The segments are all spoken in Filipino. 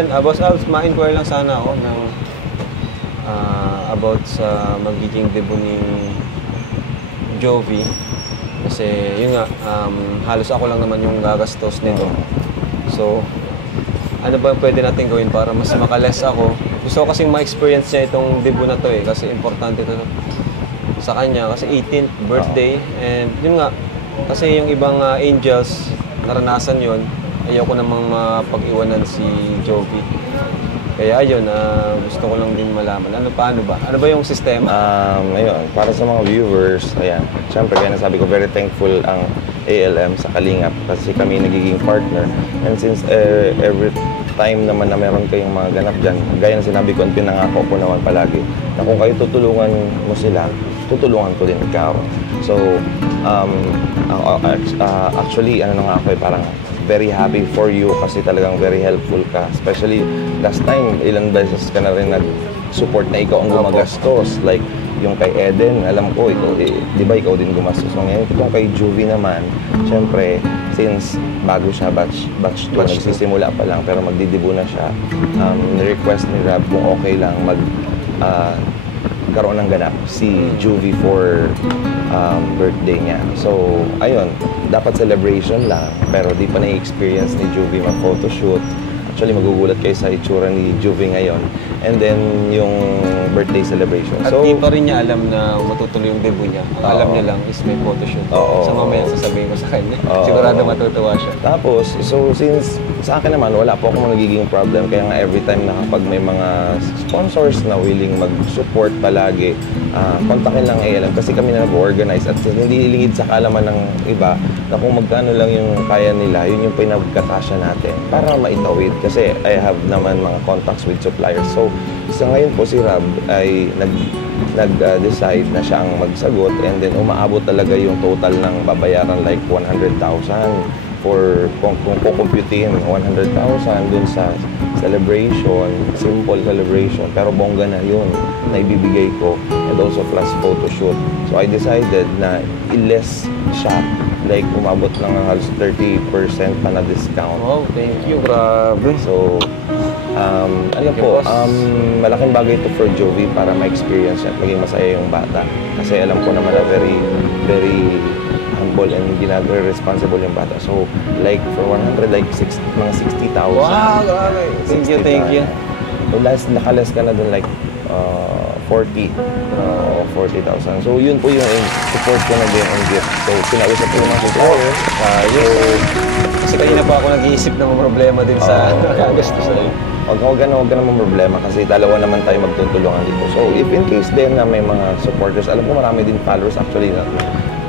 then, Boss Alves, ma-inquire lang sana ako ng about sa magiging debut ni Jovi. Kasi, yun nga, halos ako lang naman yung gagastos nito. So, ano ba pwede natin gawin para mas makales ako? Gusto ko kasing ma-experience niya itong debut na to eh, kasi importante ito sa kanya. Kasi 18th birthday, and yun nga, kasi yung ibang angels, naranasan yun. Ayoko namang mapag-iwanan si Jovi. Kaya ayun, gusto ko lang din malaman. Paano ba? Ano ba yung sistema? Ayun, para sa mga viewers, ayan, syempre kaya nasabi ko, very thankful ang ALM sa Kalingap kasi kami nagiging partner. And since every time naman na meron kayong mga ganap dyan, gaya na sinabi ko, pinangako ko naman palagi, na kung kayo tutulungan mo sila, tutulungan ko din ikaw. So, actually, ano nga ako parang very happy for you kasi talagang very helpful ka. Especially last time, ilang beses ka na rin nag-support na ikaw ang gumagastos. Like yung kay Eden, alam ko, ikaw, di ba ikaw din gumastos? So, ngayon, itong kay Juvie naman, syempre, since bago siya, batch 2, nagsisimula pa lang, pero magdidibo na siya, request ni Rab kung okay lang karoon ng ganap si Juvie for birthday niya. So, ayun, dapat celebration lang, pero di pa na-experience ni Juvie mag-photoshoot. Actually, magugulat kayo sa itsura ni Juvie ngayon. And then, yung birthday celebration. At di pa rin niya alam na matutuloy yung debut niya. Ang alam niya lang is may photoshoot. Sa mamaya, sasabihin ko sa kanya. Sigurado matutuwa siya. Tapos, so since sa akin naman, wala po akong nagiging problem. Kaya nga every time na kapag may mga sponsors na willing mag-support palagi, kontakin lang ALM kasi kami na nag-organize at hindi ilingid sa kalaman ng iba na kung magkano lang yung kaya nila, yun yung pinagkakasya natin para maitawid. Kasi I have naman mga contacts with suppliers. So, sa ngayon po si Rab ay nag-decide na siya ang magsagot and then umaabot talaga yung total ng babayaran like 100,000 for kung kukumputin 100,000 dun sa celebration, simple celebration, pero bongga na yun na ibibigay ko and also plus photoshoot. So I decided na i-less siya, like umabot ng halos 30% pa na discount. Wow, thank you, grabe. So, ano po, malaking bagay ito for Jovi para ma-experience at maging masaya yung bata. Kasi alam ko naman na very, very humble and ginagawa responsible yung bata. So, like for 100, like mga 60,000. Wow, grabe. Thank you. So, nakalas ka na dun like 40,000. So, yun po yung support ko na din ang gift. So, pinausap ko yung mga suppliers. Kasi kanina pa ako nag-iisip ng problema din sa gastos na yun. Huwag ka naman problema kasi dalawa naman tayo magtutulungan dito. So, if in case din na may mga supporters, alam ko marami din followers actually na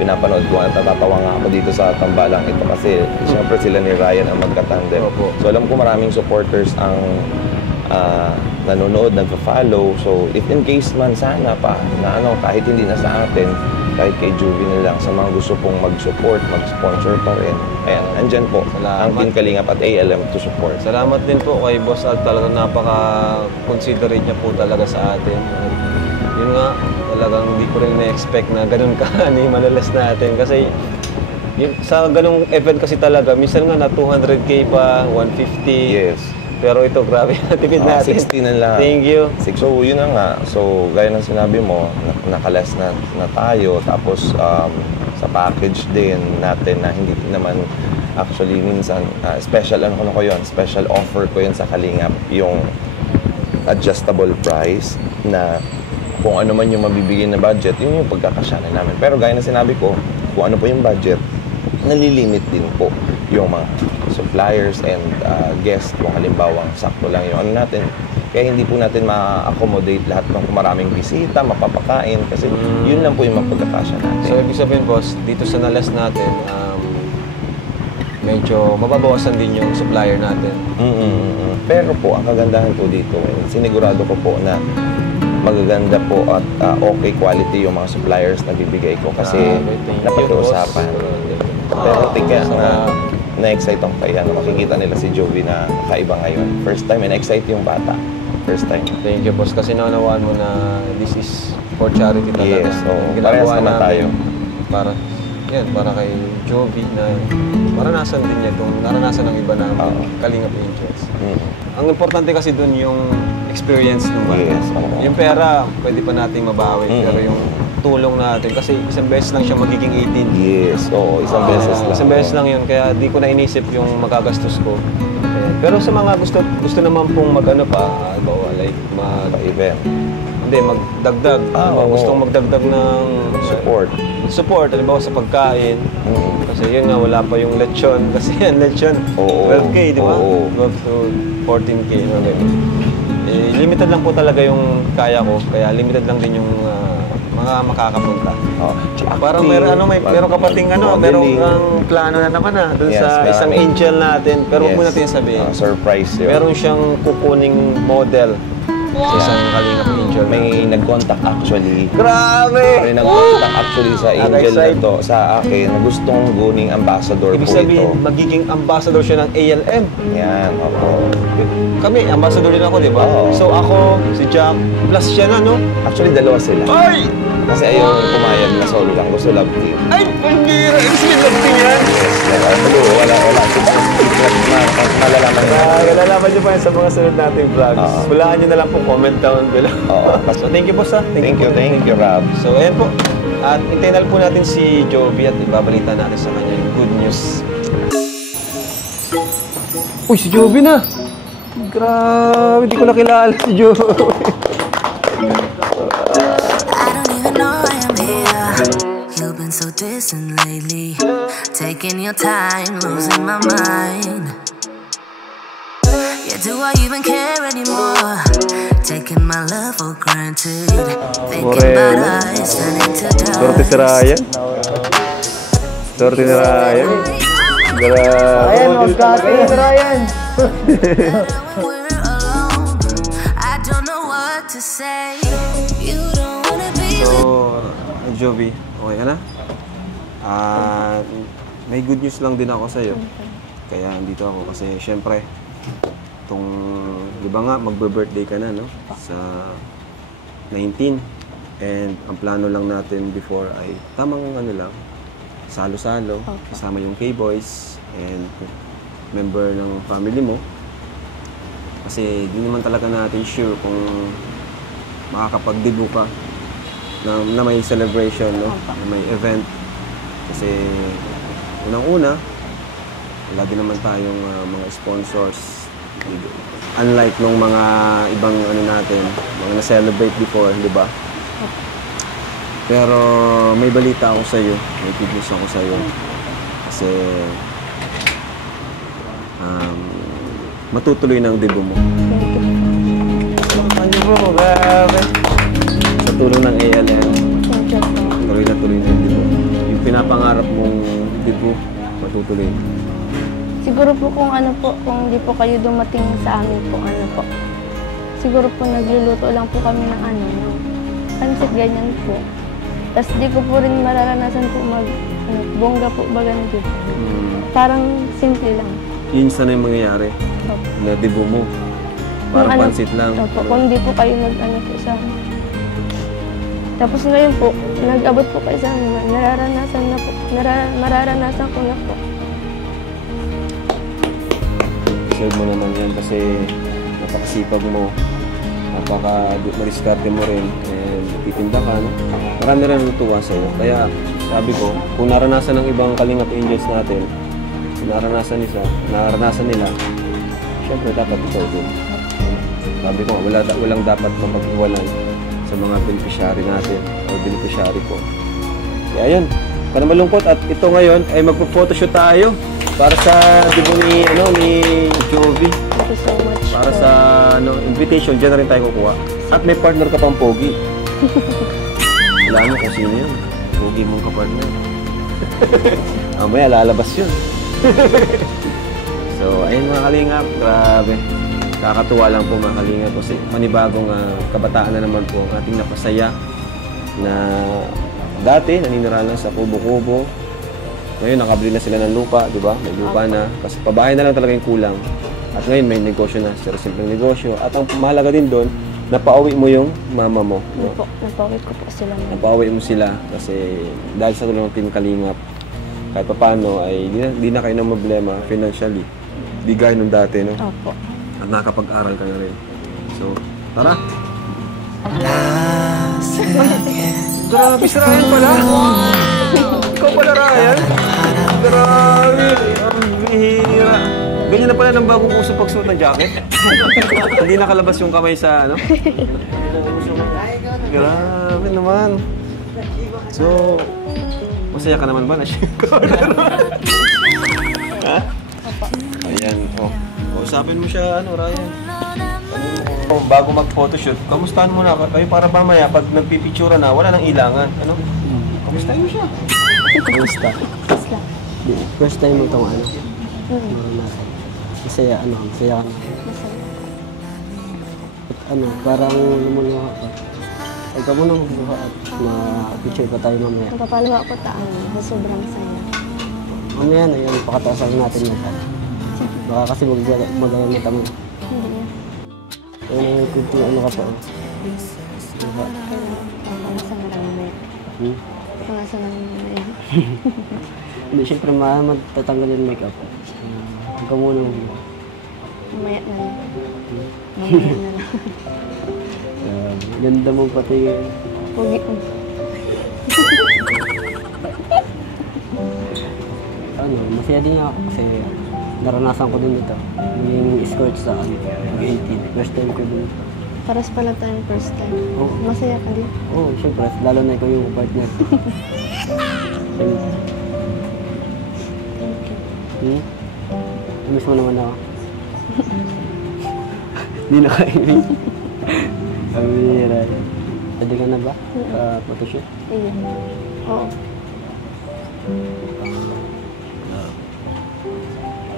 pinapanood ko. Natatawa nga ako dito sa tambalang ito kasi siyempre sila ni Ryan ang magkatandem. So, alam ko maraming supporters ang nanonood, nagpa-follow. So, if in case man sana pa na kahit hindi na sa atin, kahit kay Juvie na lang, sa mga gusto pong mag-support, mag-sponsor pa rin. Ayan, andyan po ang Team Kalingap at ALM to support. Salamat din po kay Boss Al, talagang napaka-considerate niya po talaga sa atin. Yun nga, talagang hindi ko rin na-expect na ganun ka manalas natin. Kasi sa ganung event kasi talaga, minsan nga na 200K pa, 150. Yes. Pero ito, grabe, natipid natin. 60 na lang. Thank you. So, yun na nga. So, gaya ng sinabi mo, nakalas na tayo. Tapos, sa package din natin na hindi naman actually minsan, special special offer ko yun sa Kalingap, yung adjustable price na kung ano man yung mabibigay na budget, yun yung pagkakasya na namin. Pero gaya ng sinabi ko, kung ano po yung budget, nalilimit din po yung mga suppliers and guests kung halimbawa sakto lang yung ano natin. Kaya hindi po natin ma-accommodate lahat ng maraming bisita, mapapakain kasi yun lang po yung mapagkakasya natin. So, ibig sabihin, boss, dito sa nalas natin, medyo mababawasan din yung supplier natin. Pero po, ang kagandahan po dito, sinigurado ko po na magaganda po at okay quality yung mga suppliers na bibigay ko kasi napag-uusapan. Pero tika na-excite ako kaya na makikita nila si Jovi na kakaiba ngayon. First time, na-excite yung bata. First time. Thank you, boss. Kasi naunawaan mo na this is for charity talaga. Yes, parehas naman tayo. Para kay Jovi na maranasan din niya itong naranasan ng iba na Kalingap Angels. ang importante kasi dun yung experience ng bata. Yes, oo. Yung pera, pwede pa nating mabawi. Pero yung tulong natin, kasi isang beses lang siya magiging 18. Yes, oo, isang beses lang. Isang beses lang yun, kaya di ko na inisip yung magagastos ko. Pero sa mga gusto naman pong mag-ano pa, bawa like Event. hindi, magdagdag. Gustong magdagdag ng support, halimbawa sa pagkain. Kasi yun nga, wala pa yung lechon. Kasi yan, lechon, 12K, di ba? 12 to 14K. Okay. Limited lang po talaga yung kaya ko, kaya limited lang din yung mga makakapunta. Parang meron ka pating meron kang plano na naman dun sa isang angel natin. Pero huwag mo natin sabihin. Surprise yun. Meron siyang kukuning model sa isang Kalingap Angel. May nag-contact actually. Grabe! May nag-contact actually sa angel na to, sa akin, na gustong guning ambassador Ibig po sabihin, ito. magiging ambassador siya ng ALM. Yan, ako. Kami, ambassador din ako, di ba? Oo. So ako, si Jack, plus siya na, no? Actually, dalawa sila. Ay! Kasi ayaw pumayag na solo lang. Gusto love team. Ay, pangira! Sige, lagting yan! Wala. Malalaman niya. Kalalaman niyo pa yan sa mga sunod nating vlogs. Oo. Hulaan niyo na lang po, comment down below. Oo. So, thank you po, sa. Thank you, Rob. So, ayan po. At hintayin po natin si Jovi at ibabalita natin sa kanya yung good news. Uy, si Jovi na! Grabe, hindi ko nakilala si Jovi. You've been so distant lately, taking your time, losing my mind. Yeah, do I even care anymore? Taking my love for granted, thinking about us turning to dust. Sorte si Ryan. Sorte ni Ryan. Grabe. Ayan, Oscar, si Ryan. We're alone, I don't know what to say. You don't wanna be with So, Jovi, okay ka na? May good news lang din ako sa'yo. Kaya andito ako kasi syempre, di ba nga, magbe-birthday ka na, no? Sa 19. And ang plano lang natin before ay tamang salo-salo. Kasama yung K-Boys and member ng family mo. Kasi di naman talaga natin sure kung makakapag-debut ka na may celebration, no? Na may event. Kasi unang-una, wala din naman tayong mga sponsors. Unlike nung mga ibang natin, mga na-celebrate before, di ba? Pero may balita ako sa'yo, may good news ako sa'yo. Kasi matutuloy na ang debut mo. Ano bro, grabe. Sa tulong ng ALM, tuloy na yung debut. Yung pinapangarap mong debut, matutuloy. Siguro po kung hindi po kayo dumating sa amin po, siguro po nagluluto lang po kami ng ng pansit, ganyan po. Tapos di ko po rin mararanasan po bongga po baga ng debut. Parang simple lang. Yun sana yung mangyayari, na debut mo. Parang pansit lang. Opo, kung hindi po kayo po sa amin. Tapos ngayon po, nag-abot po kayo sa amin, mararanasan ko na po. Deserve mo naman yan kasi napakasipag mo, napaka-mariskarte mo rin, and titinda ka, no? Marami rin natutuwa sa'yo. Kaya sabi ko, kung naranasan ng ibang Kalingap Angels natin, naranasan nila, syempre dapat ikaw din. Sabi ko, walang dapat mapag-iwanan sa mga beneficiary natin o beneficiary ko. Kaya yun, para malungkot at ito ngayon ay magpo-photoshoot tayo para sa debut ni Jovi. Thank you so much. Para sa invitation, dyan na rin tayo kukuha. At may partner ka pang pogi. Wala nyo kung sino yun. Pogi mong kapartner. Mamaya lalabas yun. So, ayun mga Kalingap, grabe. Kakatuwa lang po mga Kalingap kasi manibagong kabataan na naman po ang ating napasaya na dati naninirahan lang sa kubo-kubo. Ngayon nakabili na sila ng lupa, di ba? May lupa na. Kasi pabahay na lang talaga yung kulang. At ngayon may negosyo na, pero simpleng negosyo. At ang mahalaga din doon, napauwi mo yung mama mo. No? Napauwi ko po sila. Napauwi mo sila kasi dahil sa tulong ng Team Kalingap, kahit pa paano ay di na kayo ng problema financially. Di gaya nung dati, no? Opo. Ang nakapag-aral ka na rin. So, tara! Grabe, si Ryan pala! Ikaw pala, Ryan! Grabe! Ang bihira! Ganyan na pala ng bagong uso pagsuot ng jacket. Hindi nakalabas yung kamay sa ano. Grabe naman. So, masaya ka naman ba na share ko? Ha? Ayan, oh. Usapin mo siya, ano, Ryan. Bago mag-photoshoot, kamustahan mo na kayo para mamaya pag nagpipictura na, wala nang ilangan. Ano? Kamustahin mo siya? Kamusta? First time mo itong ano? Masaya, masaya ka na. At parang lumuluha ka. Huwag ka muna magbuha at ma-picture pa tayo mamaya. Napapaluha ko sa sobrang saya. Mamaya na yan, pakatasan natin yung mata. Baka kasi magaya mata mo. Hindi. Kung ka pa. Diba? Pangasa na lang may. Pangasa na lang may. Hindi, syempre matatanggal yung makeup. Huwag ka muna magbuha. Mamaya na lang. Mamaya na lang. Ganda mo pati. Pugi ko. Masaya din ako kasi naranasan ko din ito. Yung escort sa mag-18. First time ko din. Paras pala tayong first time. Oo. Masaya ka din. Oo, syempre. Lalo na ikaw yung partner. Thank you. Miss mo naman ako. Hindi na kainin. Sabi ni Ryan. Pwede ka na ba? Photoshoot? Sige. Oo.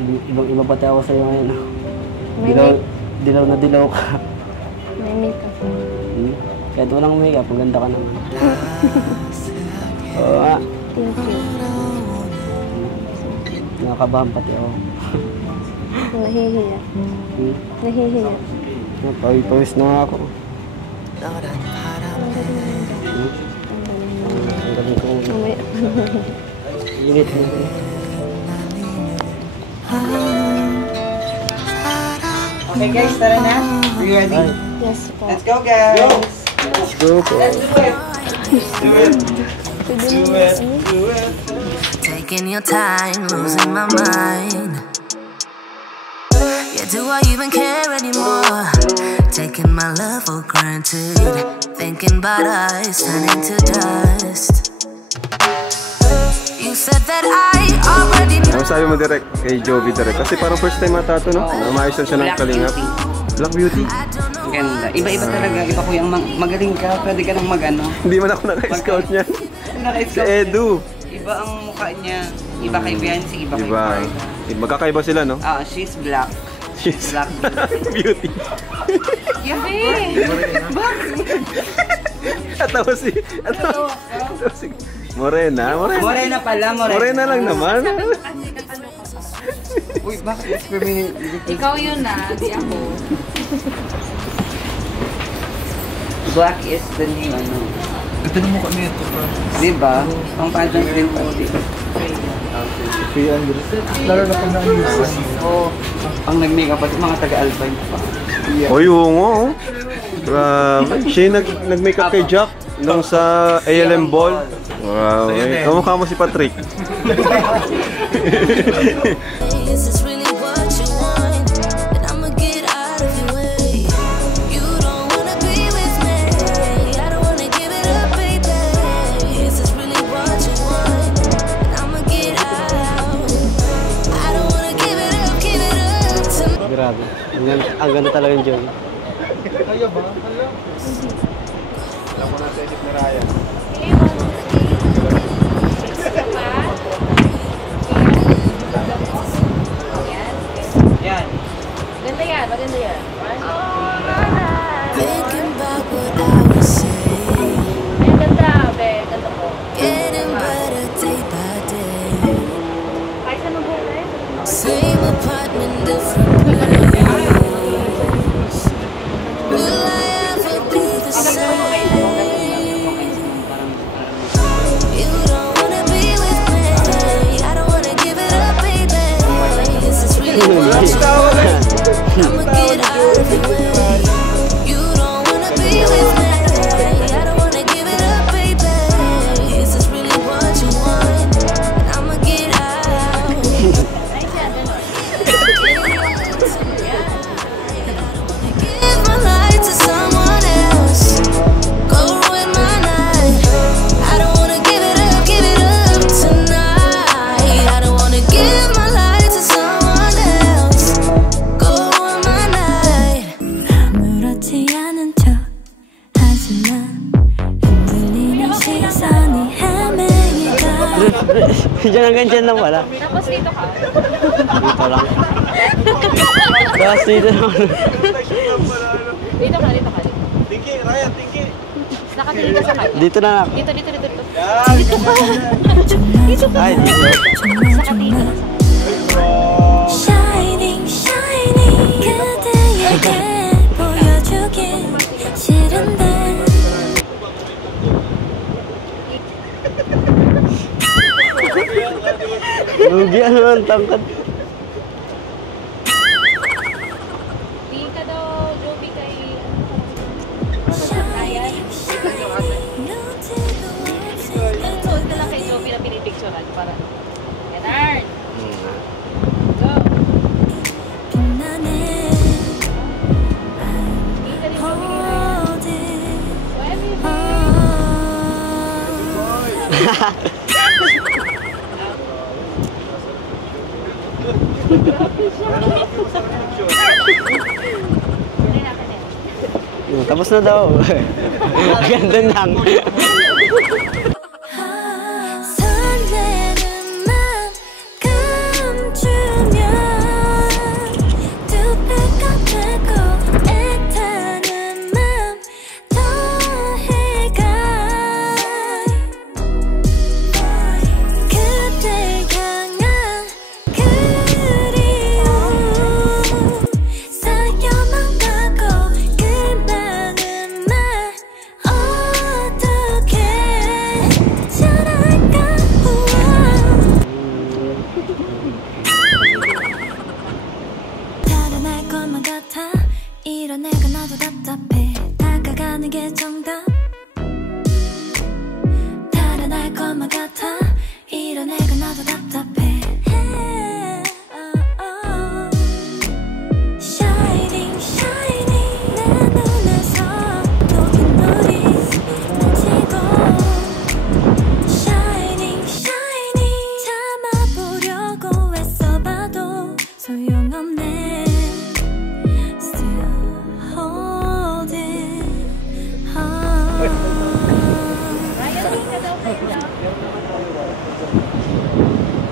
Ibang-iba pati ako sa'yo ngayon. May make. Dilaw na dilaw ka. May makeup. Kahit walang makeup, maganda ka naman. Oo nga. Thank you. Nakakabahan pati ako. Nahihiya. Nahihiya. Pawis na nga ako. Ang galing ko. Mamaya. Init na. Okay guys, tara na. Are you ready? Yes po. Let's go guys! Let's go po. Taking your time, losing my mind. Yeah, do I even care anymore? Taking my love for granted. Thinking about us turning to dust. You said that I already know. Ano sabi mo direct kay Jovi direct? Kasi parang first time ata ito, no? Namayos siya ng kalingap. Black Beauty. Ganda. Iba-iba talaga. Iba ko yung magaling ka. Pwede ka nang mag-ano. Hindi man ako naka-scout niya. Si Naka-scout. Edu. Iba ang mukha niya. Iba kay Biancy, iba kay Diba? Mark. Magkakaiba sila, no? She's black. She's Black Beauty. Atawa si... Morena. Morena pala, Morena. Morena lang naman. Uy, bakit discriminate? Ikaw yun di ako. Black is the new ano. Ito na mukha nito, Diba? Pang pageant din pati. Lalo na kung na-use. Oo. Ang nag-makeup pati mga taga-Alpine pa. Oy, oo nga, oh. Grabe. Siya yung nag-makeup kay Jack nung sa ALM Ball. Wow. Kamukha mo si Patrick. Is this really what you want? And I'ma get out of your way. You don't wanna be with me. I don't wanna give it up, baby. Is this really what you want? And I'ma get out. I don't wanna give it up to me. Grabe. Ang ganda talaga yung Joey. Kaya ba? Alam mo na sa isip ni Ryan. Yan. Maganda yan, maganda yan. Thinking about what I was saying. Ang ganda, be. Ganda ko. Getting better day by day. Kahit sa nung buhay. Same apartment, different place. Will I ever be the same? You don't wanna be with me. I don't wanna give it up, baby. Is this really what you want? I'ma get out. Diyan hanggang dyan lang pala. Tapos dito ka. Dito lang. Tapos dito naman. Dito ka, dito ka. Tingki, Ryan, tingki. Nakatingin ka sa kanya. Dito na. Dito, dito, dito, dito. Dito ka. Dito ka. Ay, dito. Sa katingin ka lang sa kanya. Shining, shining 그대에게 보여주길 싫은데 Lugi naman, tangkad. Tingin ka daw, Joby, kay... shining, shining 눈치도 없이 Suot ka lang kay Joby na pinipicturean para... Ganun. Go. 빛나네 Tingin ka rin, Joby, kay Ryan. 어디 Tapos na daw. Ganda lang. 설레는 맘 감추면 두 배가 되고 애타는 맘 더해가 그대 향한 그리움 쌓여만 가고 그 많은 말 어떻게 잘할까 다른 할 것만 같아 이런 애가 나도 답답해 다가가는 게 정답 다른 할 것만 같아 이런 애가 나도 답답해 Shining, shining 내 눈에서 녹인 물이 맺히고 Shining, shining 참아보려고 애써봐도 소용없네 Still holding on Ryan, tingin ka daw kay Joby.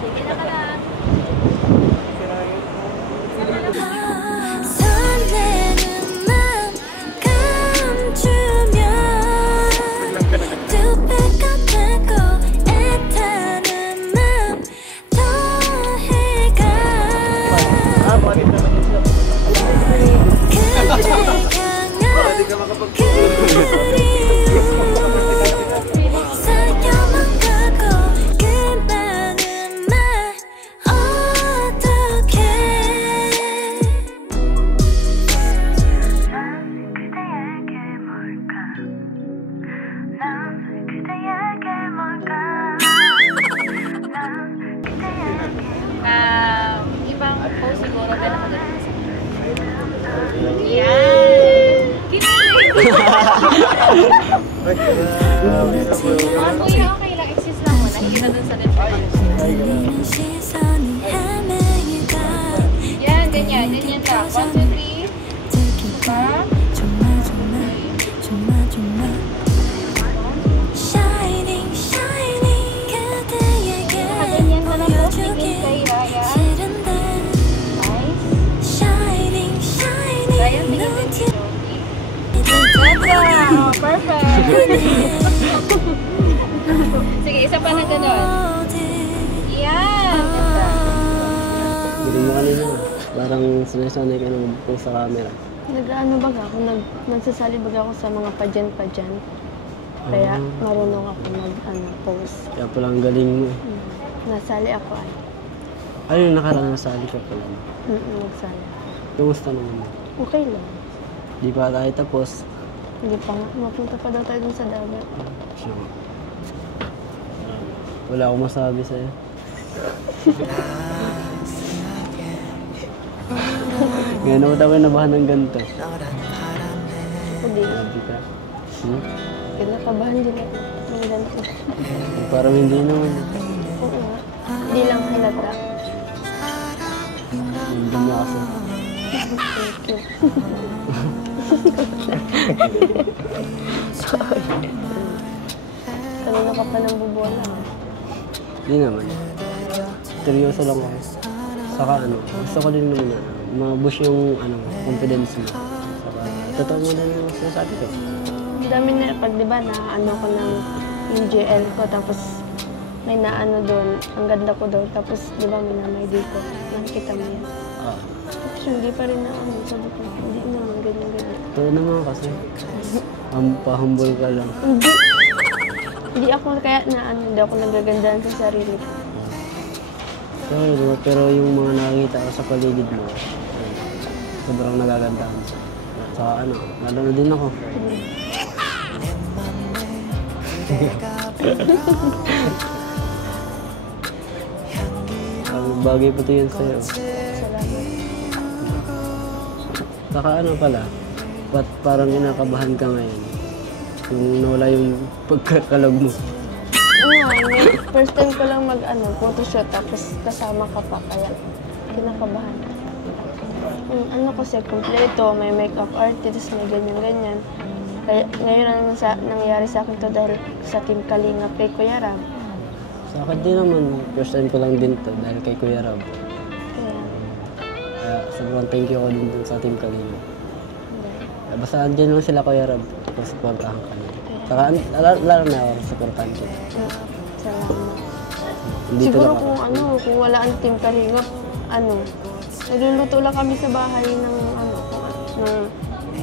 Sige na ka lang. 설레는 맘 감추면 두 배가 되고 애타는 맘 더해가 그대 향한 그리움 쌓여만 가고 그 많은 말 어떻게 Ibang pose siguro pero maganda sa yan. Kinig! Mga kuya, okay lang. Exist lang muna. Hindi na dun sa Netflix. 들리는 시선이 헤매이다 Yan, ganyan. Ganyan lang. 1, 2, 3. 들키다 조마조마 Shining, shining 그대에게 Ganyan ka lang po. Tingin 보여주길 kay Ryan. 싫은데 Nice. Shining, shining Ryan, tingin din si Joby. 눈치도 Perfect! Sige, isa pa na gano'n. Yan! Ganda. Galing mo kanina. Parang sanay-sanay ka nang post sa camera. Nag-ano baga ako, nagsasali baga ako sa mga pageant. Kaya marunong ako mag-post. Kaya pala ang galing mo. Nasali ako ay. Ano yung nakaraan nasali ka pala? Nagsali. Kumusta naman? Okay lang. Di pa tayo tapos. Hindi pa nga. Mapunta pa daw tayo dun sa dagat. Sure. Wala akong masabi sa'yo. Ngayon ako tayo nabahan ng ganito. Hindi. Sabi ka. Kinakabahan din ako. Ng ganito. Parang hindi naman. Oo nga. Hindi lang halata. Hindi na kasi. Thank you. Kanina ka pa nang bubola. Hindi naman. Seryoso lang ako. Saka ano, gusto ko din naman ma-boost yung confidence mo. Saka totoo mo din yung sinasabi ko. Ang dami na, pag di ba, na ano ko ng yung GL ko, tapos may naano doon, ang ganda ko doon, tapos di ba may namay dito, nakikita mo yan. Tapos hindi pa rin na ano, sabi ko, hindi naman, ganyan. Ito naman kasi, humble ka lang. Hindi ako kaya na ano, hindi ako nagagandaan sa sarili ko. Pero yung mga nakikita ko sa paligid mo, sobrang nagagandaan. Saka ano, lalo na din ako. Ang bagay po ito yun sa'yo. Salamat. Saka ano pala, ba't parang kinakabahan ka ngayon? Kung nawala yung pagkakalog mo. First time ko lang photoshoot, tapos kasama ka pa, kaya kinakabahan. Ano kasi, kompleto, may makeup artist, may ganyan-ganyan. Kaya ngayon ang nangyari sa akin to dahil sa Team Kalingap kay Kuya Rab. Sa akin din naman, first time ko lang din to dahil kay Kuya Rab. Kaya sobrang thank you ko din dun sa Team Kalingap. Basta andyan lang sila Kuya Rab, tapos pag-ahang kami. Saka lalo na ako, supportan ko. Salamat. Dito Siguro lang kung wala ang Team Kalingap, nagluluto lang kami sa bahay ng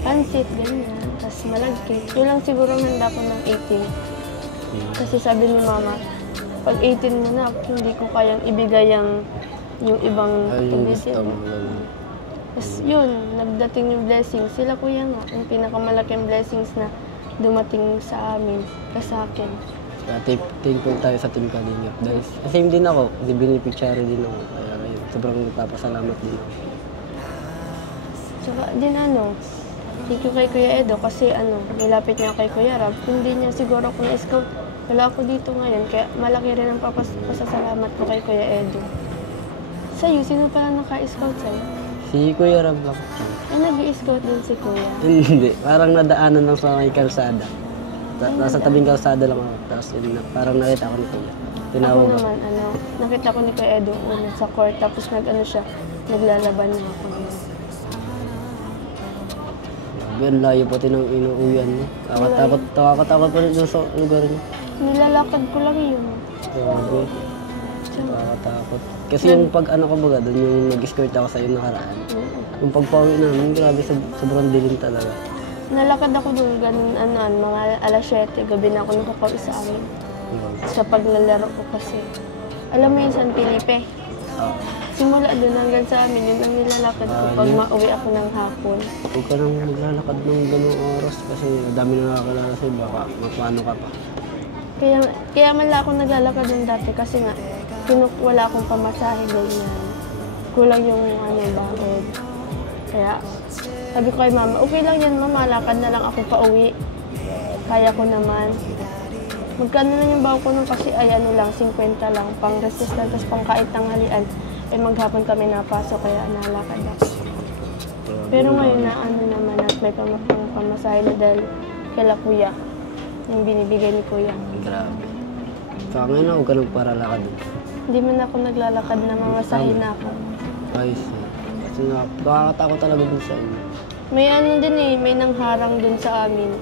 pansit, ganyan. Tapos malagkit. Yun lang siguro handa ko ng 18. Kasi sabi ni Mama, pag 18 mo na, hindi ko kayang ibigay yung ibang yung gusto pamilya. mo. Ganun. Tapos yun, nagdating yung blessings. Sila kuya nga, yung pinakamalaking blessings na dumating sa amin, sa akin. Kaya thankful tayo sa Team Kalingap. Dahil same din ako, kasi beneficiary din ako. Kaya ngayon, sobrang nagpapasalamat din ako. Tsaka din thank you kay Kuya Edo kasi nilapit niya kay Kuya Rab. Hindi niya siguro ako na-scout. Wala ako dito ngayon, kaya malaki rin ang pasasalamat ko kay Kuya Edo. Sa'yo, sino pala naka-scout sa'yo? Si Kuya Rab lang. Ay, nag-i-scout din si Kuya. Hindi, parang nadaanan lang sa may kalsada. Nasa tabing kalsada lang ako. Tapos parang nakita ko ni Kuya. Tinawag Ako ako. naman, nakita ko ni Kuya Edo sa court, tapos naglalaban na ako. Ang layo pati ng inuuyan mo. Nakakatakot pa rin doon sa lugar niyo. Nilalakad ko lang yun. Grabe. Nakakatakot. Kasi yung kumbaga, doon yung nag-escort ako sa iyo nakaraan. Yung pagpauwi namin, grabe, sobrang dilim talaga. Nalakad ako doon, ganun, mga alas 7, gabi na ako nakapauwi sa amin. Sa paglalaro ko kasi. Alam mo yung San Felipe? Simula doon hanggang sa amin, yun ang nilalakad ko pag mauwi ako ng hapon. Huwag ka nang maglalakad ng ganung oras kasi dami na nakakalala sa'yo, baka mapano ka pa. Kaya man lang ako naglalakad ng dati kasi nga, wala akong pamasahe, ganyan. Kulang yung bahod. Kaya sabi ko kay Mama, okay lang yan Mama, lakad na lang ako pauwi. Kaya ko naman. Magkano na yung baho ko nung kasi ay lang, 50 lang, pang recess lang, tapos pang kahit tanghalian. Maghapon kami napasok, kaya nalakad ako. Pero ngayon na naman at may pamasahe na dahil kala Kuya, yung binibigay ni Kuya. Grabe. Saka ngayon huwag ka nang paralakad doon. Hindi man ako naglalakad na mamasahe na ako. Ayos na. Kasi nakakatakot talaga dun sa inyo. May may nangharang dun sa amin.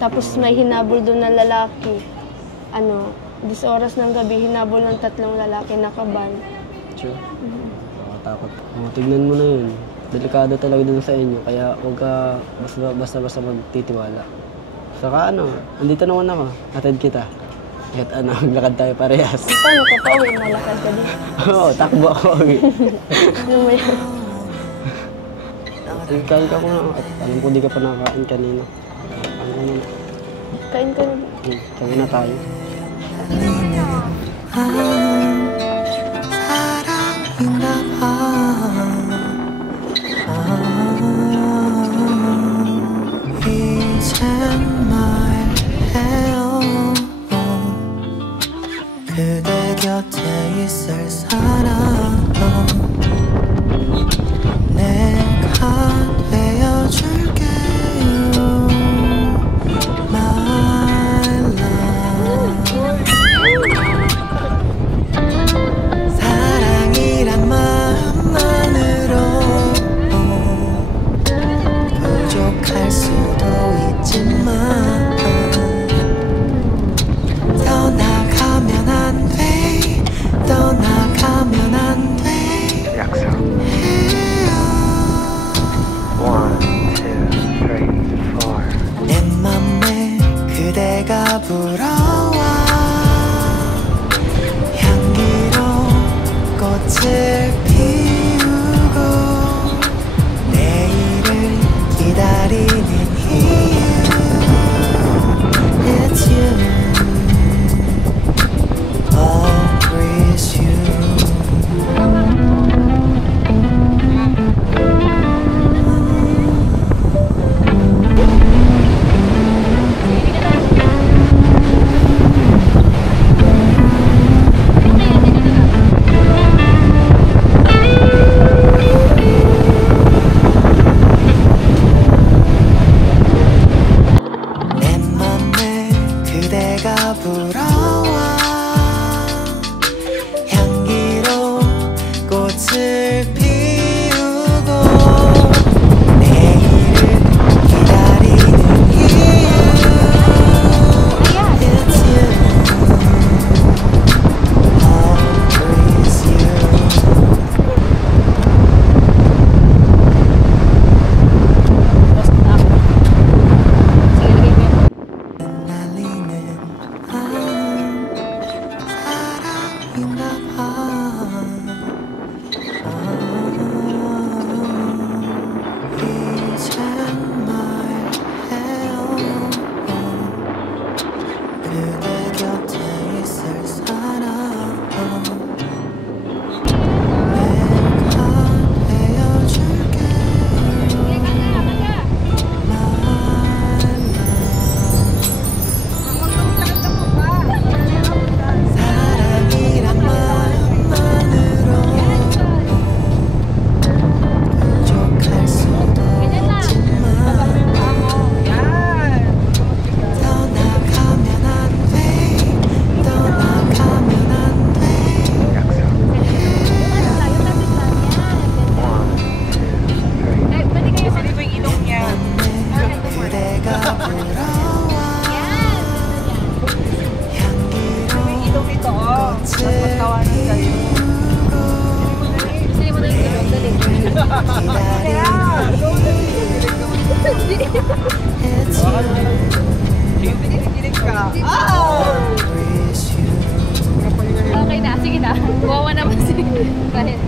Tapos may hinabol dun na lalaki. 10 oras ng gabi, hinabol ng 3 lalaki na kaban. Sure. Nakakatakot. Tignan mo na yun. Delikado talaga dun sa inyo. Kaya huwag ka basta magtitiwala. Saka andito naman ako. Atid kita. Kahit maglakad tayo parehas. Paano ka pa uwi? Malakad ka din. Oo, takbo ako. Ano mo yan? Kain ka ko na. Alam ko di ka pa nakakain kanina. Kain ka rin. Kain na tayo. 그대 곁에 있을 사람 내가 되어줄게요 My love It's Okay na, sige na. Wawa naman si Rahel.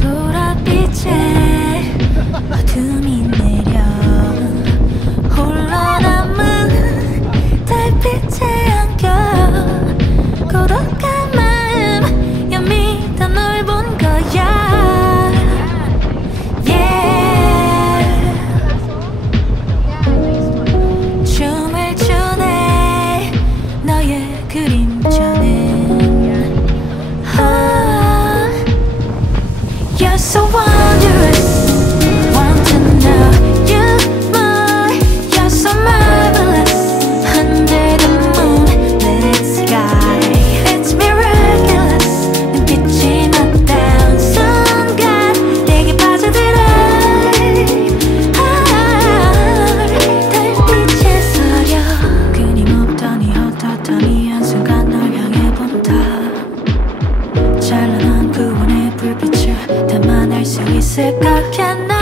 보랏빛에 어둠이 내려 홀로 남은 달빛에 안겨 고독한 마음 연미 다 널 본 거야 yeah 춤을 추네 너의 그림자는 You're so wondrous, want to know you more. You're so marvelous under the moonlit sky. It's miraculous, 눈빛이 맞닿은 순간 내게 빠져들어. 달빛에 서려 끊임없더니 헛헛하니 한순간 널 향해 본다. 찬란한 구원의 불빛을 담아낼 수 있을까? Can I?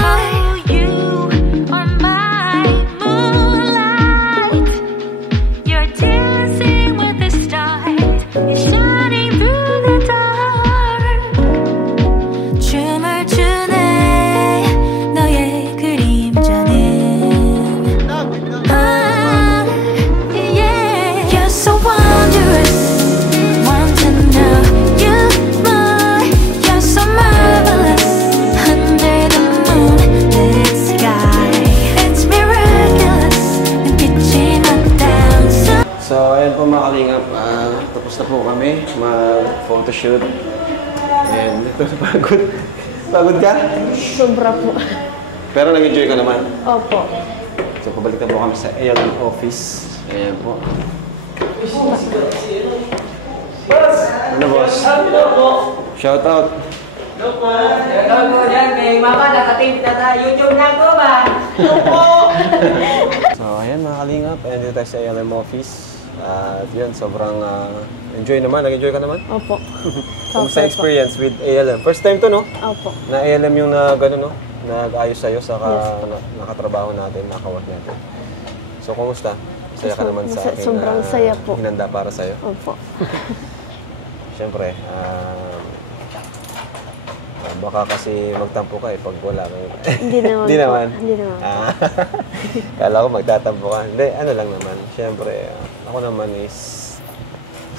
You are my moonlight. You're dancing with the stars. You're shining through the dark. 춤을 추네 너의 그림자는 yeah. You're so wondrous, want to know you more. You're so marvelous under the moonlit sky. It's miraculous, 눈빛이 맞닿은 순간. So, ayan po mga kalingap, tapos na po kami mag-photoshoot. And ito, pagod. Pagod ka? Sobra po. Pero nag-enjoy ka naman. Opo. So, pabalik na po kami sa ALM office. Ayan po. Ano, boss? Shout out. Hello po dyan, kay Mama, nakating na sa YouTube na ko ba? So, ayan mga kalingap, ayan dito tayo sa ALM office. At yun, sobrang enjoy naman. Nag-enjoy ka naman? Opo. Kumusta experience with ALM? First time to, no? Opo. Na ALM yung gano'n, no? Nag-ayos sa'yo sa nakatrabaho natin, nakawork natin. So, kumusta? Saya ka naman sa aking Sobrang saya po. hinanda para sa'yo. Opo. Siyempre, baka kasi magtampo ka pag wala ka. Hindi naman Hindi po. naman? Hindi naman po. Kala ko magtatampo ka. Hindi, ano lang naman. Siyempre, ako naman is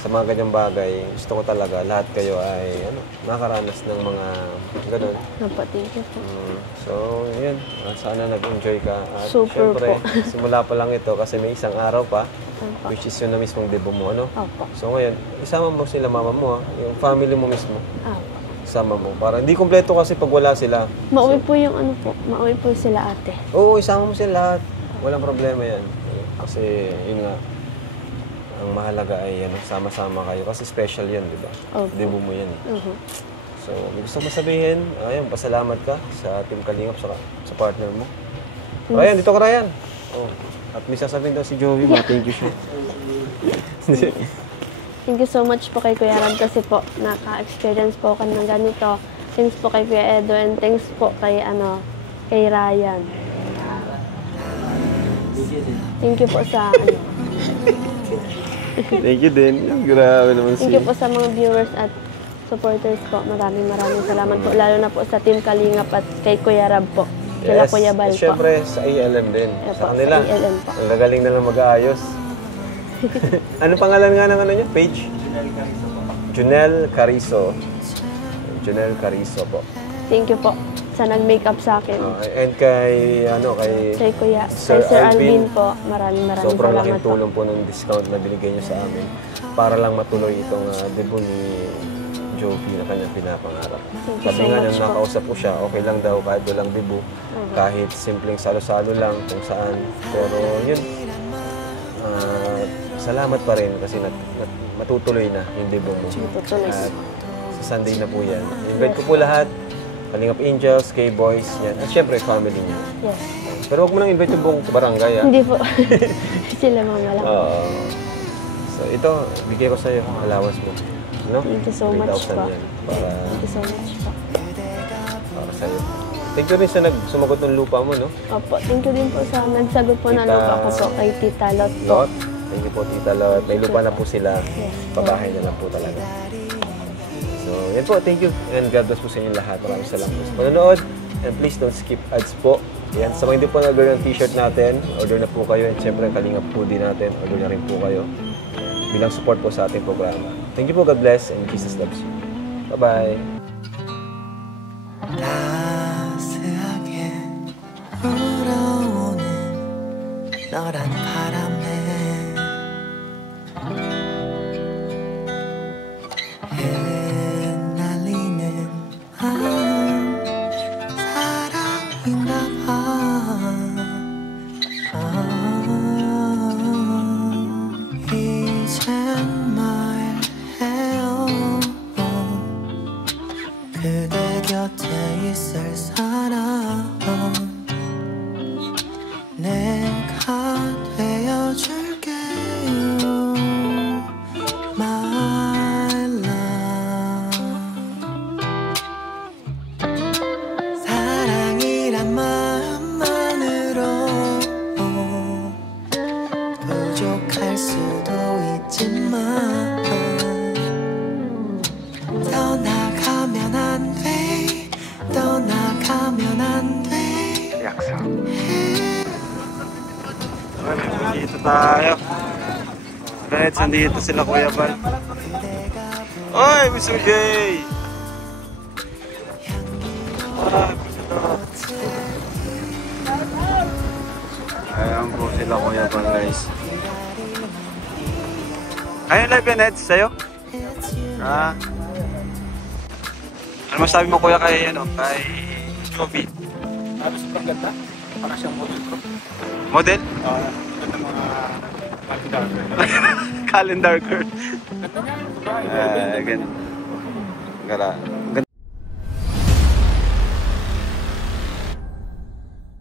sa mga ganyang bagay, gusto ko talaga lahat kayo ay nakaranas ng mga ganun. Opo, thank you po. So, yun. Sana nag-enjoy ka. At Super syempre, po. simula pa lang ito kasi may isang araw pa, Opo. which is yun na mismong debut mo, ano? Opo. So ngayon, isama mo sila mama mo, yung family mo mismo. Opo. Isama mo. Para hindi kumpleto kasi pag wala sila. Mauwi po yung ano po. Mauwi po sila ate. Oo, isama mo sila lahat. Walang problema yan. Kasi, yun nga, ang mahalaga ay sama-sama kayo. Kasi special yan, di ba? Opo. Debut mo yan. Mhm. So, may gusto mo sabihin, ayun, pasalamat ka sa Team Kalingap, sa partner mo. Ryan, dito ka Ryan. Oh. At may sasabihin daw si Joey, thank you siya. Thank you so much po kay Kuya Rab kasi po naka-experience po ako ng ganito. Thanks po kay Kuya Edo and thanks po kay kay Ryan. Thank you po sa Thank you din. Grabe naman Thank you po sa mga viewers at supporters po. Maraming salamat po. Lalo na po sa Team Kalingap at kay Kuya Rab po. Kila Kuya Bal po. Siyempre, sa ALM din. Opo, Sa kanila. sa ALM po. Ang gagaling na lang mag-aayos. Ano pangalan nga ng page? Junel Carizo. Junel Carizo po. Thank you po sa nag-makeup sa akin. And kay Kay Kuya, Sir kay Sir Alvin. Alvin po. Maraming sobrang salamat laking po. tulong po ng discount na binigay niyo sa amin para lang matuloy itong debut ni Jovi na kanyang pinapangarap. Thank you Sabi so nga much nang po. nakausap ko siya, okay lang daw kahit walang debut, kahit simpleng salo-salo lang kung saan. Pero yun, salamat pa rin kasi matutuloy na yung debut mo. Matutuloy. At Sa Sunday na po yan. Invite ko po lahat. Kalingap Angels, K-Boys, yan. At syempre, family niyo. Yes. Pero wag mo nang invite yung buong barangay, ah. Hindi po. Sila mga lang. Oo. So, ito, bigay ko sa'yo ang allowance mo. No? Thank you so much 3,000 po. yan. Para Thank you so much po. sa'yo. Thank you rin sa sumagot ng lupa mo, no? Opo, thank you din po sa nagsagot po ng Tita- lupa ko po kay Tita Lot po. Lot. Thank you po, Tita Lot. May lupa na po sila. Yes. Pabahay na lang po talaga. So, yan po. Thank you. And God bless po sa inyo lahat. Maraming salamat po sa panonood. And please don't skip ads po. Yan. Sa mga hindi po nag-order ng t-shirt natin, order na po kayo. And syempre, kalingap po din natin. Order na rin po kayo. Bilang support po sa ating programa. Thank you po. God bless. And Jesus loves you. Bye-bye. 따스하게 불어오는 너란 바람에 흩날리는 마음 사랑인가 봐 이젠 말해요 그대 곁에 있을 사람 내가 되어줄게요 My love 사랑이란 마음만으로 부족할 수도 있지만 떠나가면 안 돼, 떠나가면 안 돼. Dito tayo. Kahit sandito sila Kuya Bal. Oy, Mr. J! Ayan po sila Kuya Bal, guys. Ayun, live yan, Ed, sa'yo? Ah. Ano masabi mo Kuya kay, kay Joby? Sobrang ganda. Para siyang model ko. Model? Ganda mga calendar. Calendar girl. Ganda nga. Ganda.